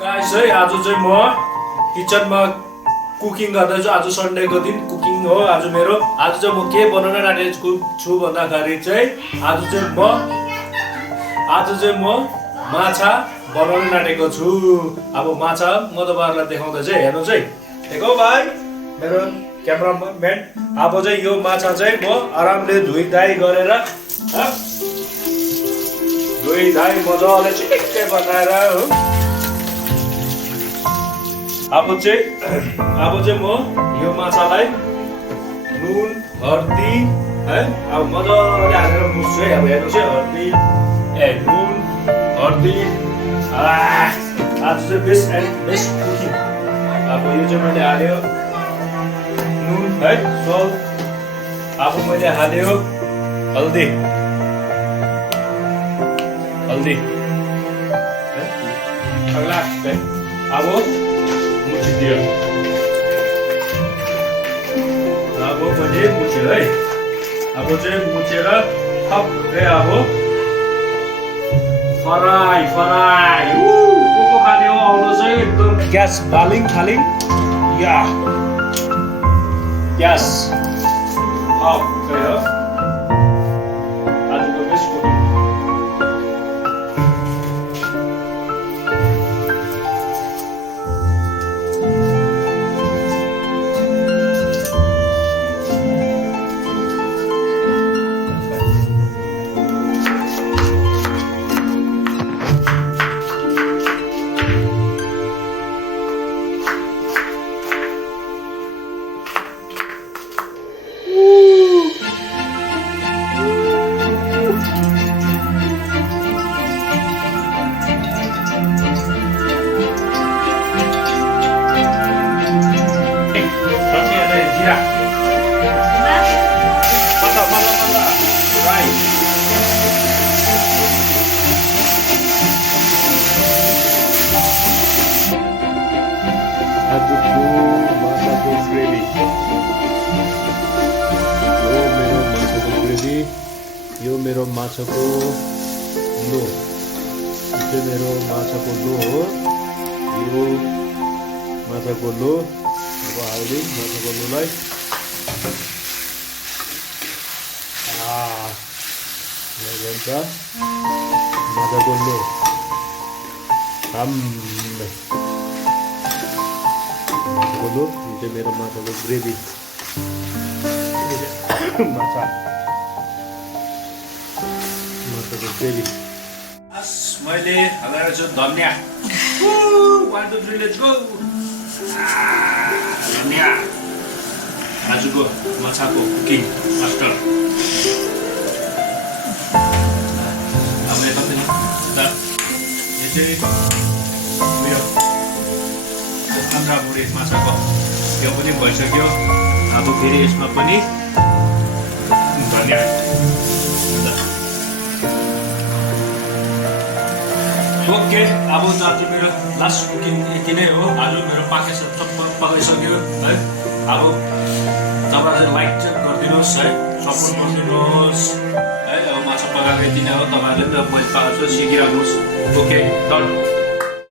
Guys है आज चाहिँ म किचनमा कुकिङ गर्दैछु। आज सन्डेको दिन कुकिङ हो। आज चाहिँ म के बनाउन आँटेको छु भन्दाखेरि चाहिँ आज चाहिँ म माछा बनाउन आँटेको छु। अब माछा म तपाईहरुलाई देखाउँदै चाहिँ हेर्नु चाहिँ देखौ भाइ मेरो क्यामेराम्यान। अब चाहिँ यो माछा चाहिँ म आरामले धुइ धाइ गरेर मजाले छिट्टै बनाएर हो। अब चाहिँ म यो माछालाई नुन हर्दी है अब मजाले हालेर मुस्छु है। अब हेर्नुहोस् है हर्दी नुन हर्दी आज चाहिँ बेस्ट कुकिङ। अब यो चाहिँ मैले हाल्यो नुन है सल्ट। अब मैले हाल्यो हल्दी है। अब मुछिदियो। अब मैले मुछ्यो है। अब चाहिँ मुछेर ठक्कै अब फ्राई को खाने हो आउनु चाहिँ एकदम ग्यास बालिङ या ग्यास ठक्कै हो। आजको बेस्ट कुकिङ। आजको माछाको ग्रेभी यो मेरो माछाको लो यो मेरो माछाको लो हो। यो माछाको लो अब हाल्दै माछाको लोलाई भन्छ माछाको लो बोलो। यो चाहिँ मेरो माछाको ग्रेभी माछाको ग्रेभी मैले हालेर छु धनिया। 1 2 3 लेट्स गो। धनिया आजको माछाको कुकिङ मास्टर। अब यता पनि यो चाहिँ उयो आन्द्राभुँडी माछाको यो पनि भइसक्यो। अब फेरि यसमा पनि धनिया। ओके अब आज मेरो लास्ट कुकिङ यति नै हो। आज मेरो पाकिसक्यो है। अब तपाईँहरूले लाइक चाहिँ गरिदिनुहोस् है, सपोर्ट गरिदिनुहोस् है। अब माछा पकाएको यति नै हो। तपाईँहरूले पनि मैले पाएको छु सिकिरहनुहोस्। Okay done.